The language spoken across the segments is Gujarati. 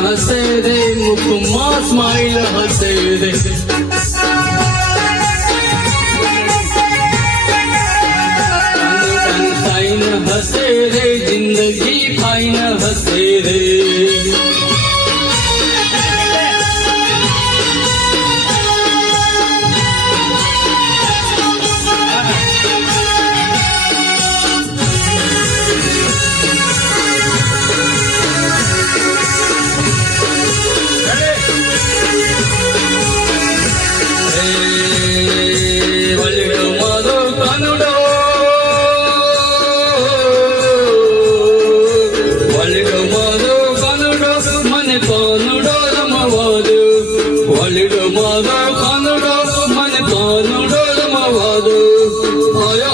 હસે રે મુખમાં સ્માઈલ હસે રે સાઈન હસે રે જિંદગી ફાઈન હસે રે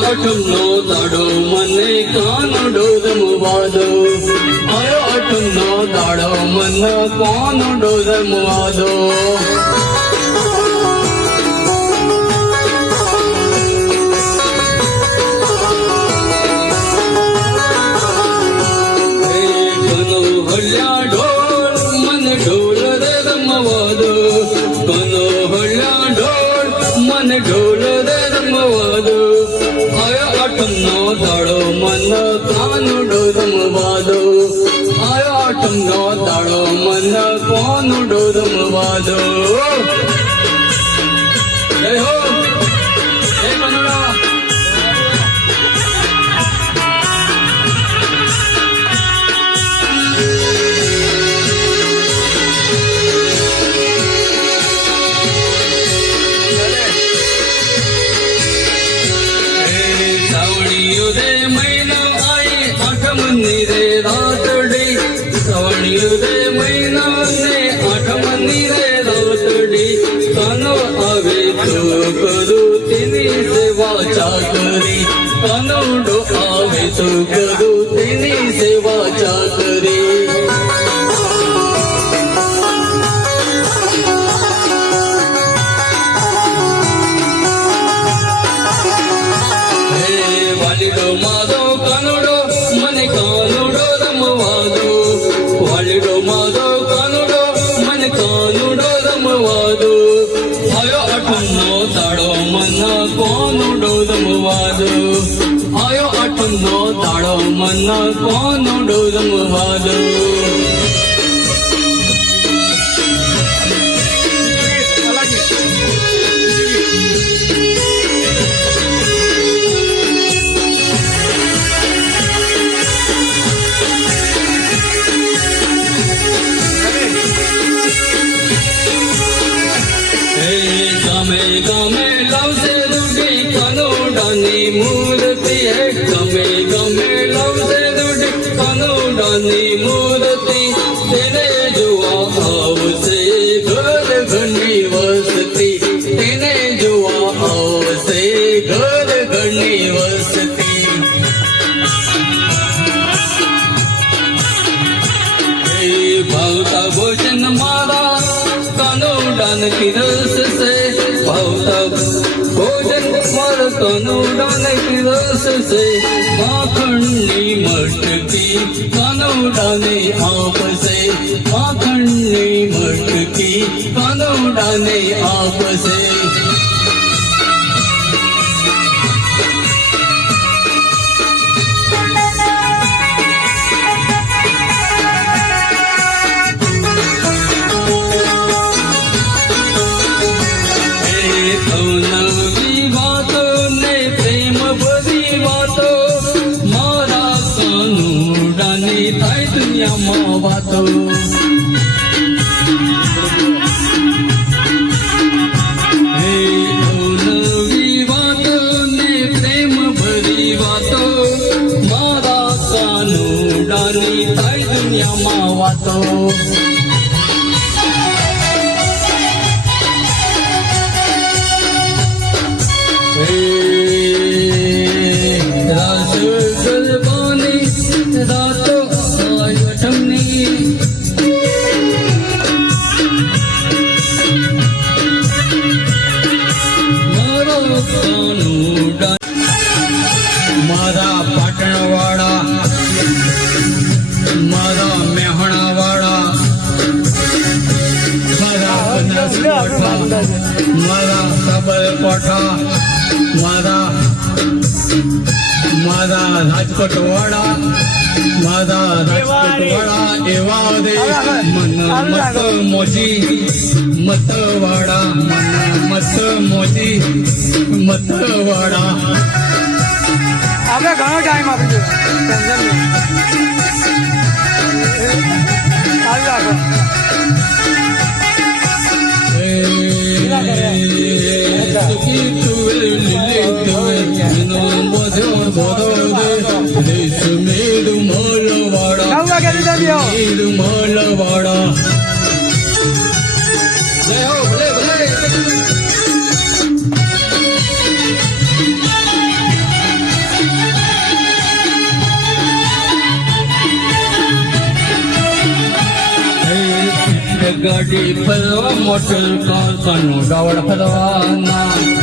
આઠમનો દાડો મને કાનડો રમવા દો આયો આઠમનો દાડો મને કાનડો રમવા દો કનો હલ્યા ઢોળ મને ઢોલ રે રમવા દો કનો હલ્યા ઢોળ મને ઢોલ રે રમવા દો આઠમનો દાડો મન કાનુડો રમવા દો આયો આઠમનો દાડો મન કાનુડો રમવા દો જય હો જય મનુડા રે મહિના ને આઠમની રે રાતડી કાનો આવે તો કરું તેની સેવા ચાકરી કાનોડો આવે તો કરું તેની સેવા ચાકરી હે વાલીડો મારો કાનોડો મને કાનોડો રમવા દો વાલીડો મારો કાનુડો મને કાનુડો રમવા દો આયો આઠમનો દાડો મન કાનુડો રમવા દો આયો આઠમનો દાડો મન કાનુડો રમવા દો ગામે ગામે લાવશે રૂડી કાનોડાની મૂર્તિ હે ગમે ગમે લાવશે રૂડી કાનોડાની મૂર્તિ તેને જોવા આવશે ઘર ઘરની વસતી તેને જોવા આવશે ઘર ઘરની વસતી ભાવતા ભોજન મારા કાનોડાન કિરસ સે ભાવતા ભોજન મારા કાનોડાન કિરસ સે માખણની મટકી કાનોડાને આપશે માખણની મટકી કાનોડાને આપશે નવી વાતો ને પ્રેમ બધી વાતો મારા કાનુડાની થાય દુનિયામાં વાતો મારા સબલ કોઠા મારા રાજકોટ વાળા એવા દે મન મત મોજી મત વાળા મત મોજી મત વાળા આપણે ઘણો ટાઈમ આપી દો ટેન્શન નહીં ચાલુ રાખો સુખી તુવે લીલે તુવે નો બધો બધો દે મેડ મોલવાડા મેડ મોલવાડા જય હો ભલે ભલે ગાડી પર મોટર કાર કનો ડાવડ ફરવાના